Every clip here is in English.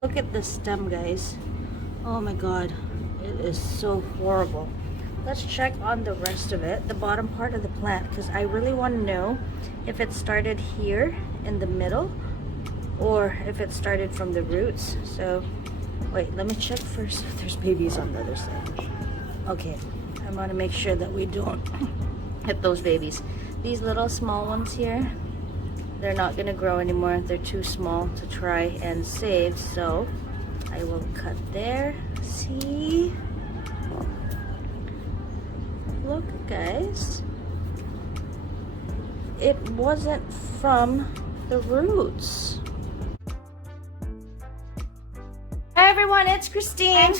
Look at the stem, guys. Oh my god, it is so horrible. Let's check on the rest of it, the bottom part of the plant, because I really want to know if it started here in the middle or if it started from the roots. So wait, let me check first if there's babies on the other side. Okay, I want to make sure that we don't hit those babies. These little small ones here, they're not going to grow anymore. They're too small to try and save, so I will cut there. See? Look, guys. It wasn't from the roots. Hi everyone, it's Christine.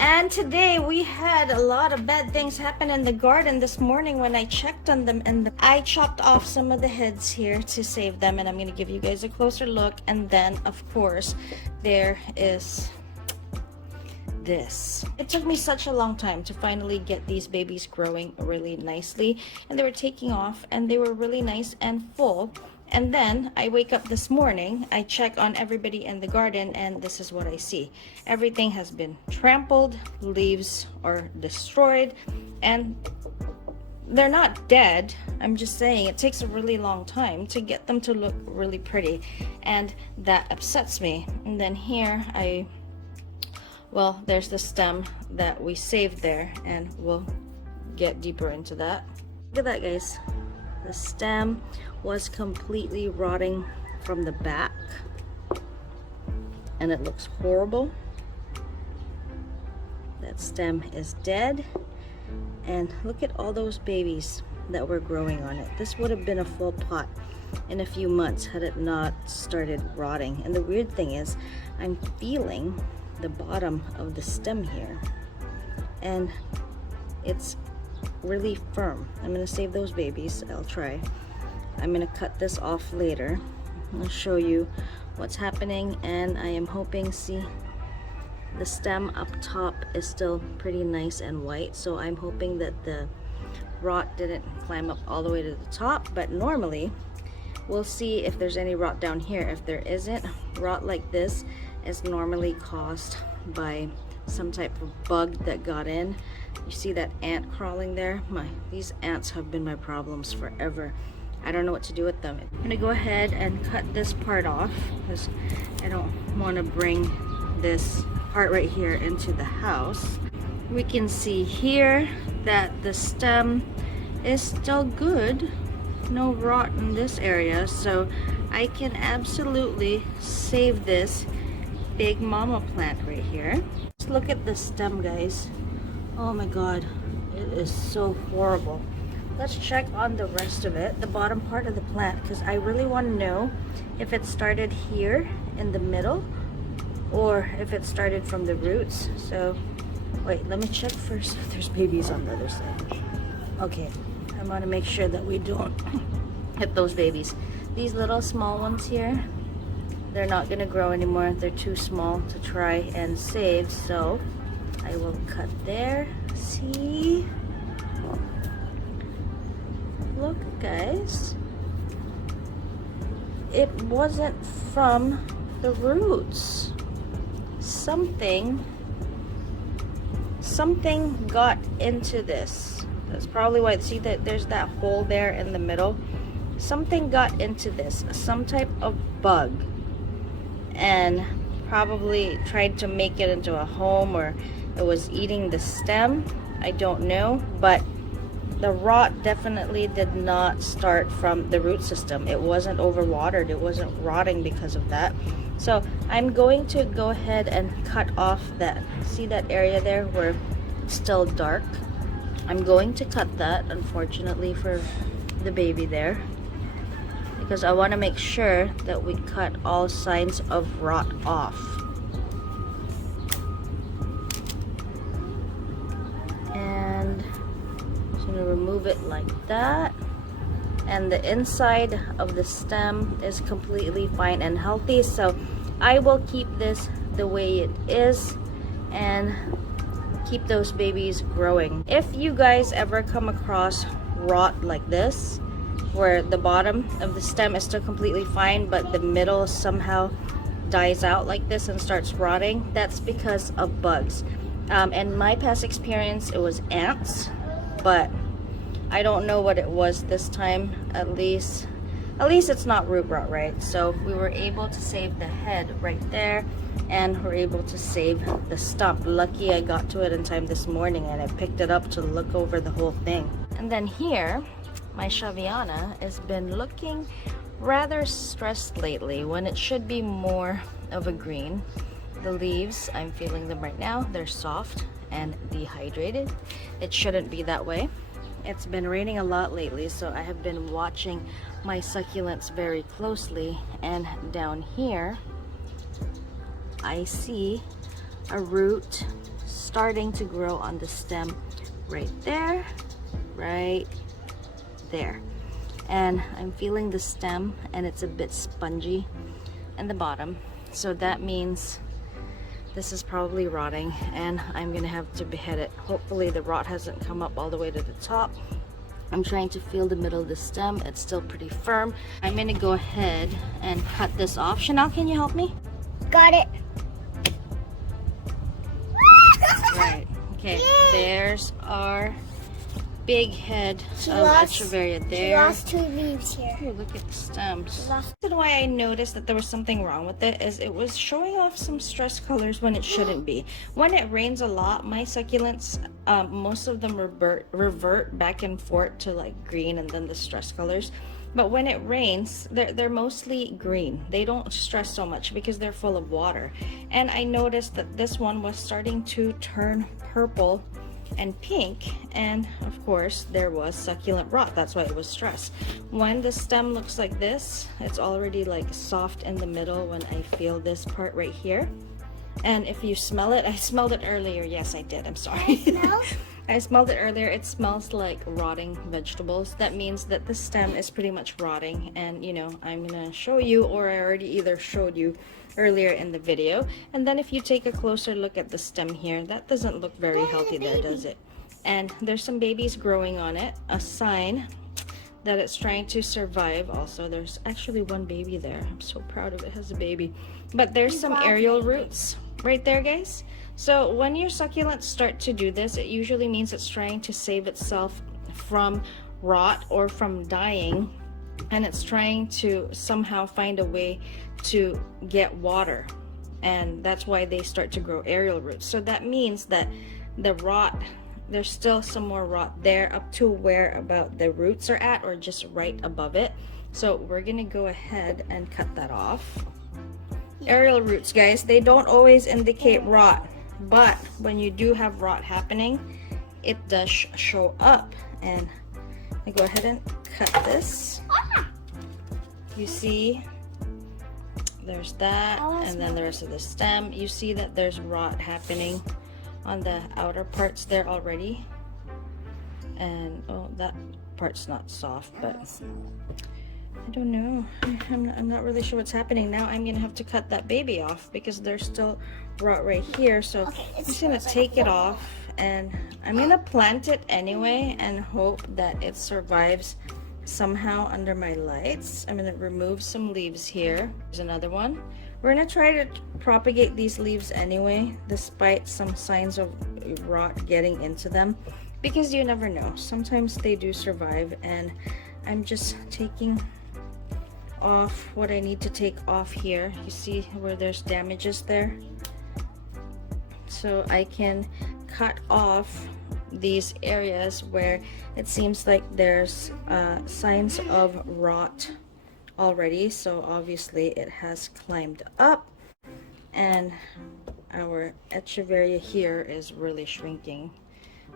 And today we had a lot of bad things happen in the garden this morning when I checked on them, and I chopped off some of the heads here to save them, and I'm going to give you guys a closer look. And then of course there is this. It took me such a long time to finally get these babies growing really nicely, and they were taking off and they were really nice and full. And then I wake up this morning, I check on everybody in the garden, and this is what I see. Everything has been trampled, leaves are destroyed, and they're not dead. I'm just saying it takes a really long time to get them to look really pretty, and that upsets me. And then here well, there's the stem that we saved there, and we'll get deeper into that. Look at that, guys. The stem was completely rotting from the back, and it looks horrible. That stem is dead, and look at all those babies that were growing on it. This would have been a full pot in a few months had it not started rotting. And the weird thing is, I'm feeling the bottom of the stem here, and it's really firm. I'm gonna save those babies. I'll try. I'm gonna cut this off later. I'll show you what's happening, and I am hoping, see, the stem up top is still pretty nice and white, so I'm hoping that the rot didn't climb up all the way to the top. But normally we'll see if there's any rot down here. If there isn't, rot like this is normally caused by some type of bug that got in. You see that ant crawling there? These ants have been my problems forever. I don't know what to do with them. I'm gonna go ahead and cut this part off because I don't want to bring this part right here into the house. We can see here that the stem is still good. No rot in this area, so I can absolutely save this big mama plant right here. Just look at the stem, guys. Oh my god, it is so horrible. Let's check on the rest of it, the bottom part of the plant, because I really want to know if it started here in the middle or if it started from the roots. So wait, let me check first if there's babies on the other side. Okay, I want to make sure that we don't hit those babies. These little small ones here, they're not going to grow anymore. They're too small to try and save, so I will cut there. See? Look, guys. It wasn't from the roots. Something got into this. That's probably why. See that there's that hole there in the middle. Something got into this. Some type of bug, and probably tried to make it into a home, or it was eating the stem. I don't know, but the rot definitely did not start from the root system. It wasn't overwatered. It wasn't rotting because of that. So I'm going to go ahead and cut off that. See that area there where it's still dark? I'm going to cut that, unfortunately for the baby there, because I want to make sure that we cut all signs of rot off. And I'm going to remove it like that. And the inside of the stem is completely fine and healthy, so I will keep this the way it is and keep those babies growing. If you guys ever come across rot like this, where the bottom of the stem is still completely fine but the middle somehow dies out like this and starts rotting, that's because of bugs. In my past experience, it was ants, but I don't know what it was this time. At least it's not root rot, right? So we were able to save the head right there, and we're able to save the stump. Lucky I got to it in time this morning and I picked it up to look over the whole thing. And then here, my Shaviana has been looking rather stressed lately when it should be more of a green. The leaves, I'm feeling them right now, they're soft and dehydrated. It shouldn't be that way. It's been raining a lot lately, so I have been watching my succulents very closely, and down here I see a root starting to grow on the stem right there, right there. And I'm feeling the stem and it's a bit spongy in the bottom, so that means this is probably rotting and I'm gonna have to behead it. Hopefully the rot hasn't come up all the way to the top. I'm trying to feel the middle of the stem. It's still pretty firm. I'm gonna go ahead and cut this off. Chanel, can you help me? Got it. Right, okay, there's our big head of echeveria there. She lost 2 leaves here. Ooh, look at the stems. The reason why I noticed that there was something wrong with it is it was showing off some stress colors when it shouldn't be. When it rains a lot, my succulents, most of them revert back and forth to like green and then the stress colors. But when it rains, they're mostly green. They don't stress so much because they're full of water. And I noticed that this one was starting to turn purple and pink, and of course there was succulent rot. That's why it was stressed. When the stem looks like this, it's already like soft in the middle when I feel this part right here. And if you smell it, I smelled it earlier. Yes, I did. I'm sorry. I smelled it earlier. It smells like rotting vegetables. That means that the stem is pretty much rotting, and you know, I'm gonna show you, or I already either showed you earlier in the video. And then if you take a closer look at the stem here, that doesn't look very healthy there, does it? And there's some babies growing on it, a sign that it's trying to survive. Also, there's actually one baby there. I'm so proud of it. It has a baby. But there's some aerial roots right there, guys. So when your succulents start to do this, it usually means it's trying to save itself from rot or from dying, and it's trying to somehow find a way to get water, and that's why they start to grow aerial roots. So that means that the rot, there's still some more rot there up to where about the roots are at, or just right above it. So we're gonna go ahead and cut that off. Aerial roots, guys, they don't always indicate rot, but when you do have rot happening, it does show up. And I go ahead and cut this. You see there's that, and then the rest of the stem. You see that there's rot happening on the outer parts there already. And oh, that part's not soft, but I don't know. I'm not really sure what's happening. Now I'm gonna have to cut that baby off because there's still rot right here. So I'm just gonna take it off, and I'm gonna plant it anyway and hope that it survives somehow under my lights. I'm gonna remove some leaves here. There's another one. We're gonna try to propagate these leaves anyway, despite some signs of rot getting into them, because you never know. Sometimes they do survive, and I'm just taking off what I need to take off here. You see where there's damages there? So I can cut off these areas where it seems like there's signs of rot already. So obviously it has climbed up, and our echeveria here is really shrinking,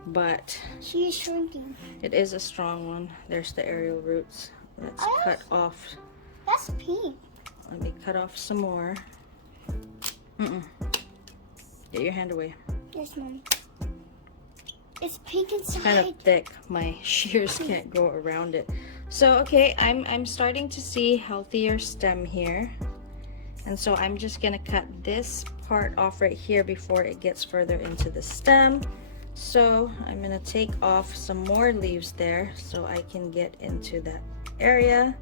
but she's shrinking. It is a strong one. There's the aerial roots. Let's cut off. That's pink. Let me cut off some more. Get your hand away. Yes, Mom. It's pink inside. It's kind of thick. My shears can't go around it. So okay, I'm starting to see healthier stem here, and so I'm just gonna cut this part off right here before it gets further into the stem. So I'm gonna take off some more leaves there so I can get into that area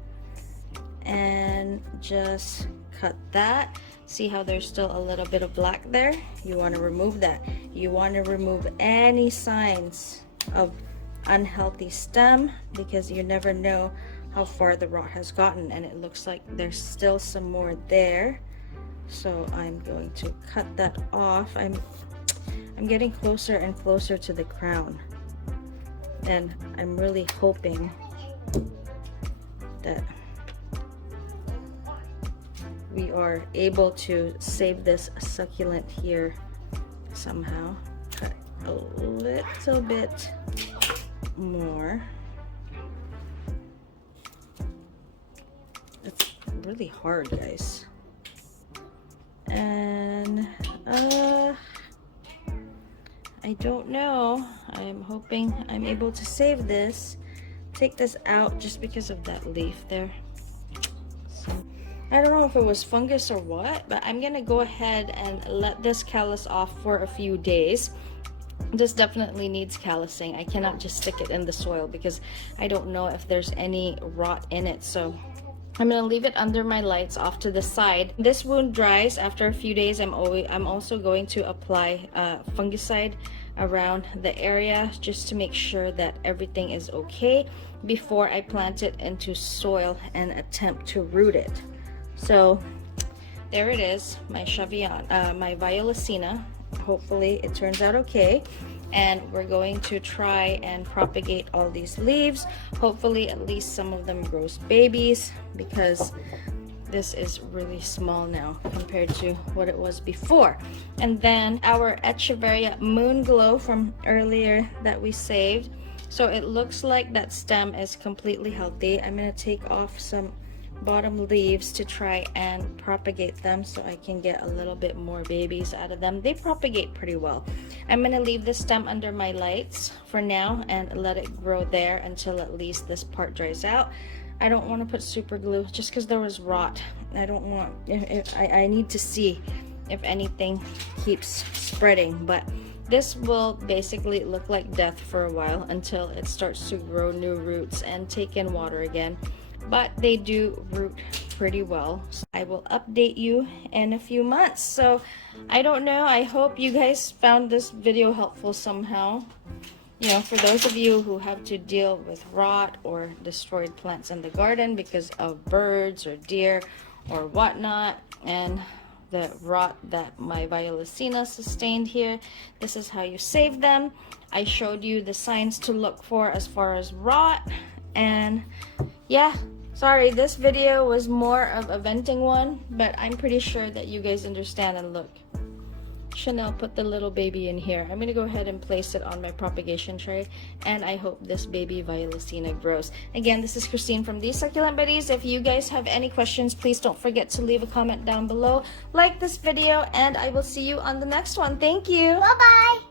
and just cut that. See how there's still a little bit of black there? You want to remove that. You want to remove any signs of unhealthy stem, because you never know how far the rot has gotten, and it looks like there's still some more there. So I'm going to cut that off. I'm getting closer and closer to the crown, and I'm really hoping that we are able to save this succulent here somehow. Cut a little bit more. It's really hard, guys. And I don't know. I'm hoping I'm able to save this. Take this out just because of that leaf there. So, I don't know if it was fungus or what, but I'm gonna go ahead and let this callus off for a few days. This definitely needs callusing. I cannot just stick it in the soil because I don't know if there's any rot in it. So I'm gonna leave it under my lights off to the side. This wound dries after a few days. I'm also going to apply fungicide around the area just to make sure that everything is okay before I plant it into soil and attempt to root it. So there it is, my my violacina. Hopefully it turns out okay, and we're going to try and propagate all these leaves. Hopefully at least some of them grows babies, because this is really small now compared to what it was before. And then our echeveria moon glow from earlier that we saved. So it looks like that stem is completely healthy. I'm going to take off some bottom leaves to try and propagate them so I can get a little bit more babies out of them. They propagate pretty well. I'm going to leave the stem under my lights for now and let it grow there until at least this part dries out. I don't want to put super glue just because there was rot. I don't want, I need to see if anything keeps spreading, but this will basically look like death for a while until it starts to grow new roots and take in water again. But they do root pretty well. So I will update you in a few months. So I don't know, I hope you guys found this video helpful somehow. You know, for those of you who have to deal with rot or destroyed plants in the garden because of birds or deer or whatnot, and the rot that my violacina sustained here, this is how you save them. I showed you the signs to look for as far as rot. And yeah, sorry, this video was more of a venting one, but I'm pretty sure that you guys understand. And look, Chanel put the little baby in here. I'm gonna go ahead and place it on my propagation tray, and I hope this baby violacina grows. Again, this is Christine from These Succulent Buddies. If you guys have any questions, please don't forget to leave a comment down below, like this video, and I will see you on the next one. Thank you. Bye-bye.